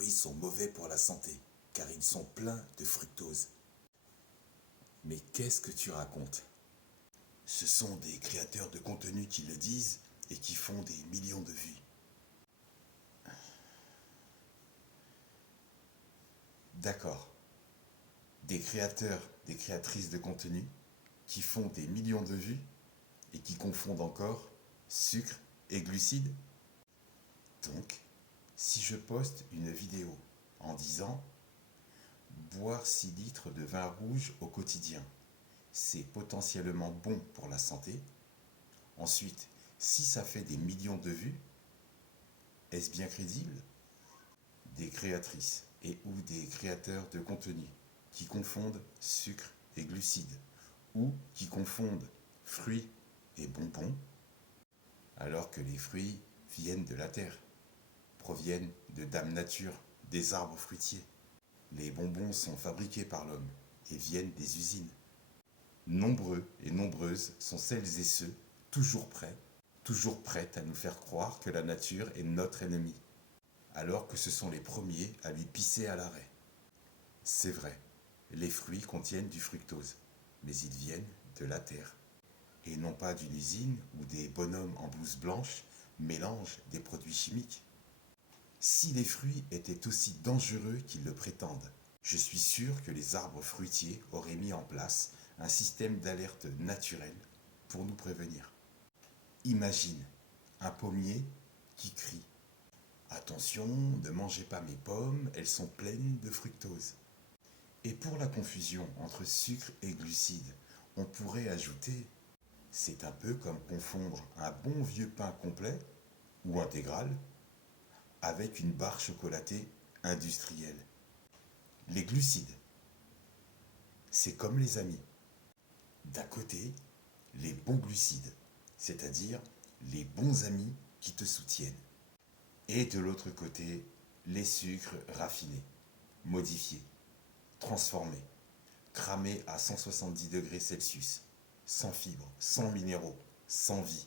fruits sont mauvais pour la santé, car ils sont pleins de fructose. Mais qu'est-ce que tu racontes? Ce sont des créateurs de contenu qui le disent et qui font des millions de vues. D'accord. Des créateurs, des créatrices de contenu qui font des millions de vues et qui confondent encore sucre et glucides. Donc, si je poste une vidéo en disant boire 6 litres de vin rouge au quotidien, c'est potentiellement bon pour la santé. Ensuite, si ça fait des millions de vues, est-ce bien crédible? Des créatrices et ou des créateurs de contenu qui confondent sucre et glucides ou qui confondent fruits et bonbons, alors que les fruits viennent de la terre, proviennent de Dame Nature, des arbres fruitiers. Les bonbons sont fabriqués par l'homme et viennent des usines. Nombreux et nombreuses sont celles et ceux, toujours prêts à nous faire croire que la nature est notre ennemi, alors que ce sont les premiers à lui pisser à l'arrêt. C'est vrai, les fruits contiennent du fructose, mais ils viennent de la terre, et non pas d'une usine où des bonhommes en blouse blanche mélangent des produits chimiques. Si les fruits étaient aussi dangereux qu'ils le prétendent, je suis sûr que les arbres fruitiers auraient mis en place un système d'alerte naturel pour nous prévenir. Imagine un pommier qui crie « Attention, ne mangez pas mes pommes, elles sont pleines de fructose ». Et pour la confusion entre sucre et glucides, on pourrait ajouter « C'est un peu comme confondre un bon vieux pain complet ou intégral avec une barre chocolatée industrielle ». Les glucides, c'est comme les amis. D'un côté, les bons glucides, c'est-à-dire les bons amis qui te soutiennent. Et de l'autre côté, les sucres raffinés, modifiés, transformés, cramés à 170 degrés Celsius, sans fibres, sans minéraux, sans vie.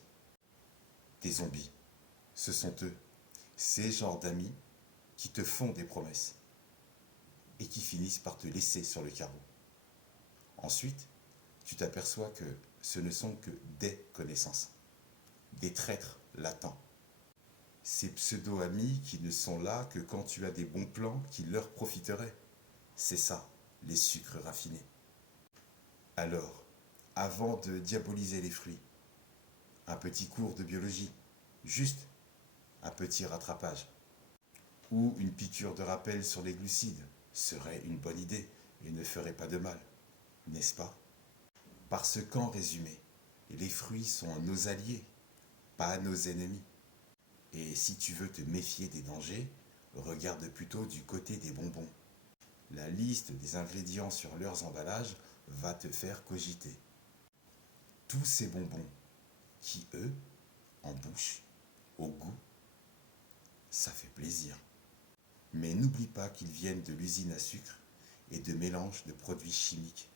Des zombies, ce sont eux, ces genres d'amis qui te font des promesses et qui finissent par te laisser sur le carreau. Ensuite, tu t'aperçois que ce ne sont que des connaissances, des traîtres latents. Ces pseudo-amis qui ne sont là que quand tu as des bons plans qui leur profiteraient. C'est ça, les sucres raffinés. Alors, avant de diaboliser les fruits, un petit cours de biologie, juste un petit rattrapage, ou une piqûre de rappel sur les glucides serait une bonne idée et ne ferait pas de mal, n'est-ce pas? Parce qu'en résumé, les fruits sont nos alliés, pas nos ennemis. Et si tu veux te méfier des dangers, regarde plutôt du côté des bonbons. La liste des ingrédients sur leurs emballages va te faire cogiter. Tous ces bonbons qui, eux, en bouche, au goût, ça fait plaisir. Mais n'oublie pas qu'ils viennent de l'usine à sucre et de mélange de produits chimiques